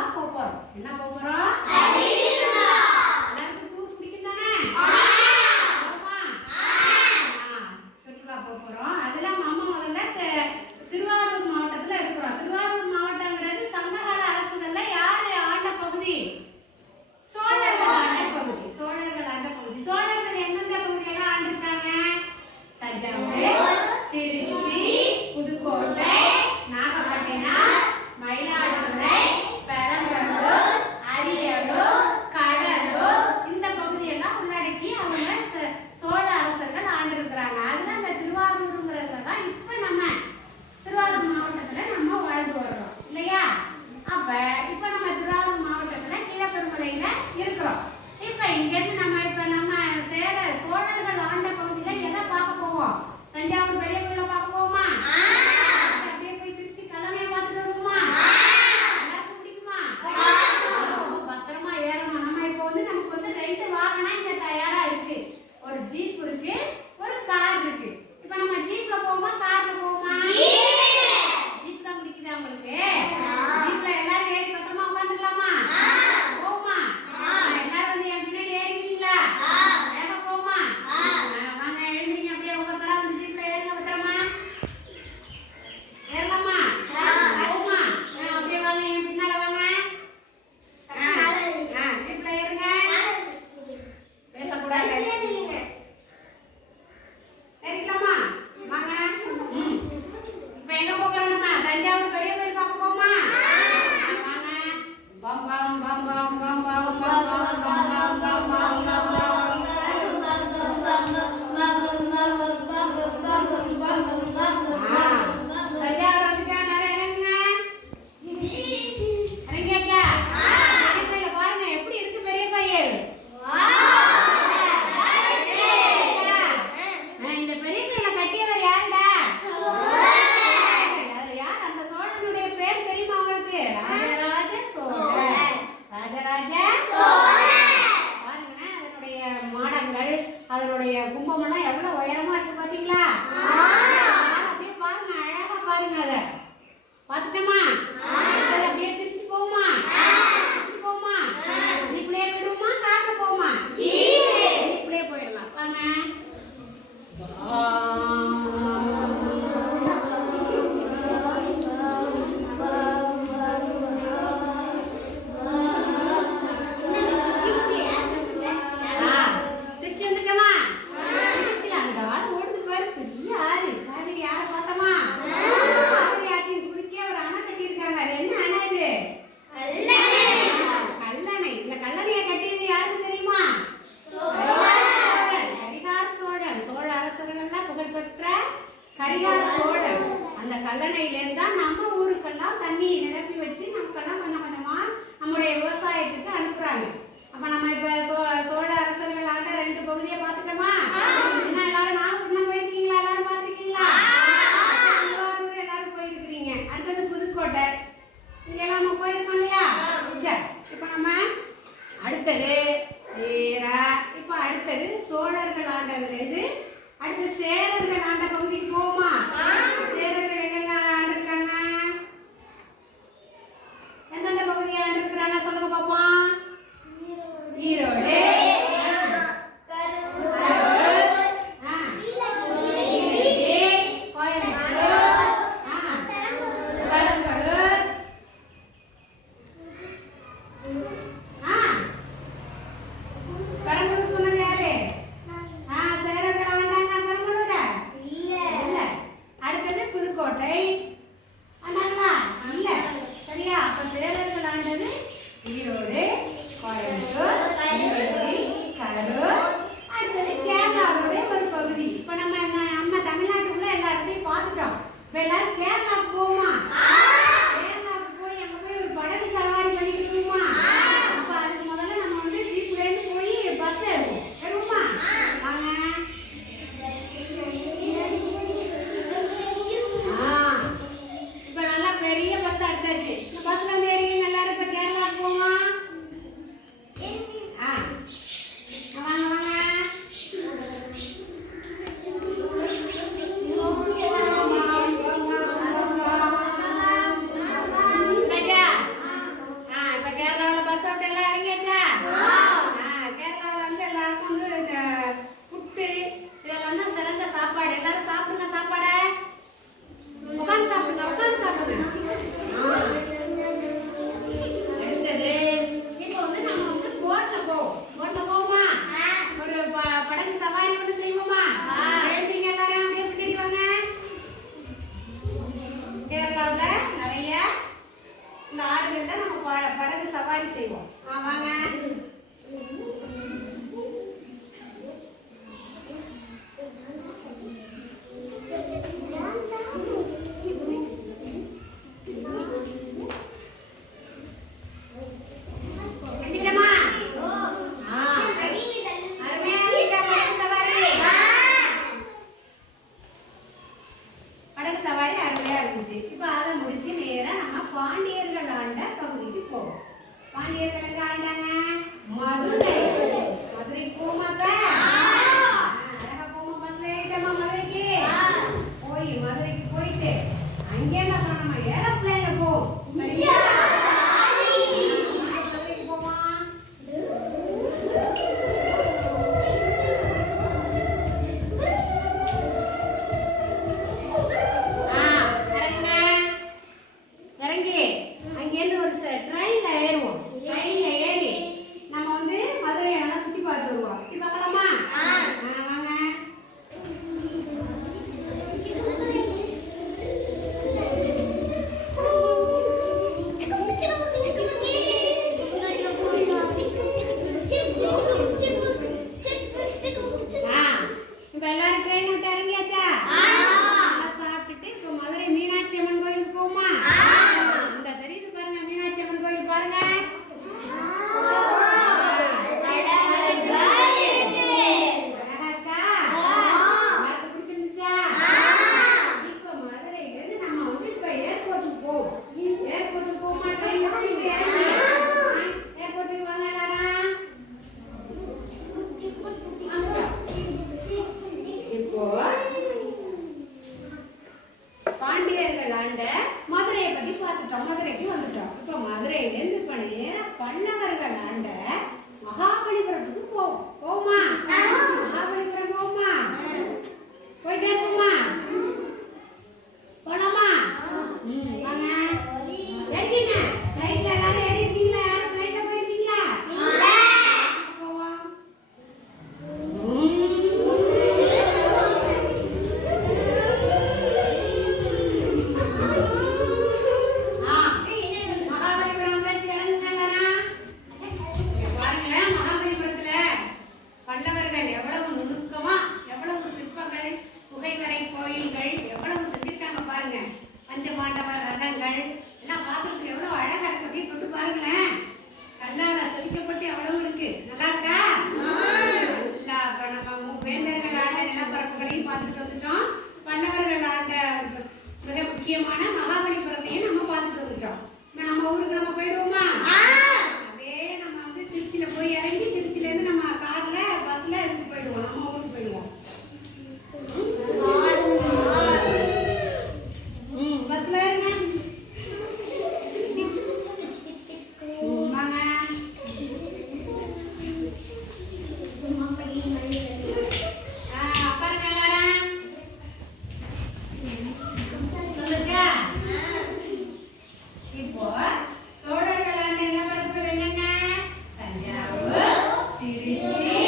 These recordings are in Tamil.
சுற்றுலா போறோம். என்ன போறோம்? எல்லாருக்கும் டூர் பிடிக்கும் தானே? சுற்றுலா போறோம். அதுல மாமா முதல்ல திருவாரூர் மாவட்டத்துல இருக்கிறோம். திருவாரூர் மாவட்டங்கிறது சங்ககால அரசுகள்ல யாரு ஆண்ட பகுதி? சோழர்கள் ஆண்ட பகுதி. சோழர்கள் எந்தெந்த பகுதியெல்லாம் ஆண்டிருக்காங்க? தஞ்சாவூர், திருச்சி, புதுக்கோட்டை, நாகப்பட்டினம், மயிலாடுதுறை, பெரம்பலூர், அரியலூர், கடலூர் இந்த பகுதியெல்லாம் உள்ளடக்கி அவங்க சோழ அரசர்கள் ஆண்டிருக்கிறாங்க. அதுல அந்த திருவாரூருங்கிறதுல தான் இப்ப நம்ம திருவாரூர் மாவட்டத்துல நம்ம வாழ்ந்து வர்றோம் இல்லையா? அப்ப இப்ப நம்ம திருவாரூர் மாவட்டத்துல கீழப்பெருமலையில இருக்கிறோம். இப்ப இங்கிருந்து நம்ம சோழர்கள் ஆண்ட பகுதியில எதை பார்க்க போவோம்? தஞ்சாவூர் பெரிய கோயிலை பார்க்க போவோமா? அப்படியே போய் திருச்சி கல்லணையை பார்த்துட்டு வருவோமா? எல்லாருக்கும் பிடிக்குமா? பத்திரமா ஏறணும். நம்ம இப்போ நமக்கு 2 வாகனம் இங்க தயாரா இருக்கு. ஒரு ஜீப் இருக்கு, ஒரு கார் இருக்கு. இப்போ நம்ம ஜீப்ல போவோமா கார்ல போவோமா? ஜீப் தான் பிடிக்குதா உங்களுக்கு? ஜீப்ல எல்லாரும் ஏறி பத்திரமா உட்காந்துக்கலாமா? போவோமா? எல்லாரும் என் பின்னாடி ஏறிக்கிறீங்களா? வேகமா போவோமா? வாங்க எழுந்திரிங்க. அப்படியே ஒவ்வொருத்தரா ஜீப்ல ஏறுங்க. பத்திரமா ஏறலாமா? போவோமா? அப்படியே வாங்க, என் பின்னால வாங்க. ஜீப்ல ஏறுங்க. பேசக்கூடாது. ஏறிக்கலாமா? வாங்க. இப்போ எங்க போறோம்? நம்ம தஞ்சாவூர் பெரிய கோயில் பார்க்க போவோமா? வாங்க. பம் பம் பம் பம் பம் பம் பம் பம் பம் பம் பம் பம் அதனுடைய கும்பமெல்லாம் எவ்வளவு உயரமா இருக்கு பாத்தீங்களா? அப்படியே பாருங்க, அழகா பாருங்க. அத பாத்துட்டோமா? அப்படியே திருச்சி போவோமா? ஜீப்லயே போயிடுவோமா கார்ல போவோமா? ஜீப்லயே போயிடலாம். வாங்க. கரிகால சோழன் அந்த கல்லணையிலேருந்து தான் நம்ம ஊருக்கெல்லாம் தண்ணி நிரப்பி வச்சு நமக்கெல்லாம் கொஞ்சம் கொஞ்சமா நம்முடைய விவசாயத்துக்கு அனுப்புறாங்க. அப்ப நம்ம இப்ப சோழ அரசர்கள் ஆண்ட 2 பகுதியை பார்த்துட்டோமா? என்ன எல்லாரும் நாகப்பட்டினம் போயிருக்கீங்களா? எல்லாரும் பார்த்துருக்கீங்களா? திருவாரூர் எல்லாரும் போயிருக்கிறீங்க. அடுத்தது புதுக்கோட்டை, இங்கெல்லாம் நம்ம போயிருக்கோம் இல்லையா? சரி, இப்ப நம்ம அடுத்தது இப்ப அடுத்தது சோழர்கள் ஆண்டதுல இது. அடுத்து சேரர்கள் ஆண்ட பகுதிக்கு போவோமா? சேரர்கள் எங்கெல்லாம் ஆண்டிருக்காங்க? எந்தெந்த பகுதி ஆண்டிருக்கிறாங்க சொல்லுங்க பாப்போம். ஈரோடு, ஈரோடு, கோயம்புத்தூர், கரூர், அடுத்தது கேரளாவுடைய ஒரு பகுதி. இப்போ நம்ம தமிழ்நாட்டுக்குள்ள எல்லா இடத்தையும் பார்த்துட்டோம். இப்போ எல்லாரும் கேரளாவுக்கு போவோமா? கேரளாவுக்கு போய் அங்கே போய் ஒரு படகு சவாரி பண்ணிட்டு போவோமா? அப்போ அதுக்கு முதல்ல நம்ம ஜீப்லேருந்து போய் பஸ் ஏறுவோமா? வாங்க. இப்போ நல்லா பெரிய பஸ் எடுத்தாச்சு. இந்த பஸ்ல வந்து ஏறி ஆறுகள்ல நம்ம படகு சவாரி செய்வோம். வாங்க. இப்போ அதை முடிச்சு நேரா நம்ம பாண்டியர்கள் ஆண்ட பகுதிக்கு போவோம். பாண்டியர்கள் எங்க ஆண்டாங்க? மதுரை. மதுரை போமாப்ப அழகா போமா. பஸ்ல ஏறிட்டோமா மதுரைக்கு? போய் மதுரைக்கு போயிட்டு அங்கே என்ன பண்ணோமா? ஏரோப்ளேன்ல போவோம். சரியா? மதுரைக்கு போமா. பாண்டியர்கள் ஆண்ட மதுரையை பத்தி பார்த்துட்டோம். மதுரைக்கு வந்துட்டோம். இப்போ மதுரையிலேருந்து இப்போ நேரம் பல்லவர்கள் ஆண்ட மகாபலிபுரத்துக்கு போமா. மகாபலிபுரம் போமா. போயிட்டே இருக்குமா? போலாமா? வாங்க. ஏறிங்க. ஃப்ளைட்ல எல்லாரும் ஏறிருக்கீங்களா? யாரும் ஃப்ளைட்ல போயிருக்கீங்களா? போவோம். பஞ்சபாண்டவர் ரதங்கள் எல்லாம் பார்க்கறதுக்கு எவ்வளவு அழகா இருக்கு. அப்படியே தொட்டு பாருங்களேன். கண்ணால செதுக்கப்பட்டு எவ்வளவு இருக்கு. நல்லா இருக்கா? நம்ம வேந்தர்கள் ஆண்ட நிலப்பரப்புகளையும் பார்த்துட்டு வந்துட்டோம். பல்லவர்கள் ஆண்ட மிக முக்கியமான மகாபலிபுரத்தையும் நம்ம பார்த்துட்டு வந்துட்டோம். இப்போ நம்ம ஊருக்கு நம்ம போயிடுவோமா? அதே நம்ம வந்து திருச்சியில போய் இறங்கி திருச்சியில இருந்து நம்ம கார்ல பஸ்ல இதுக்கு போயிடுவோம். நம்ம ஊருக்கு போயிடுவோம். பஸ்ல ஏறுங்க. வாங்க. பாருங்க எல்லாரும். சொல்லுச்சா? இப்போ சோழர்கள் ஆண்ட நிலப்பரப்பு என்னென்ன? தஞ்சாவூர், திருச்சி,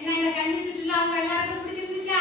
என்ன கண்ணு சுற்றுலா அவங்க எல்லாருக்கும் பிடிச்சிருந்துச்சா?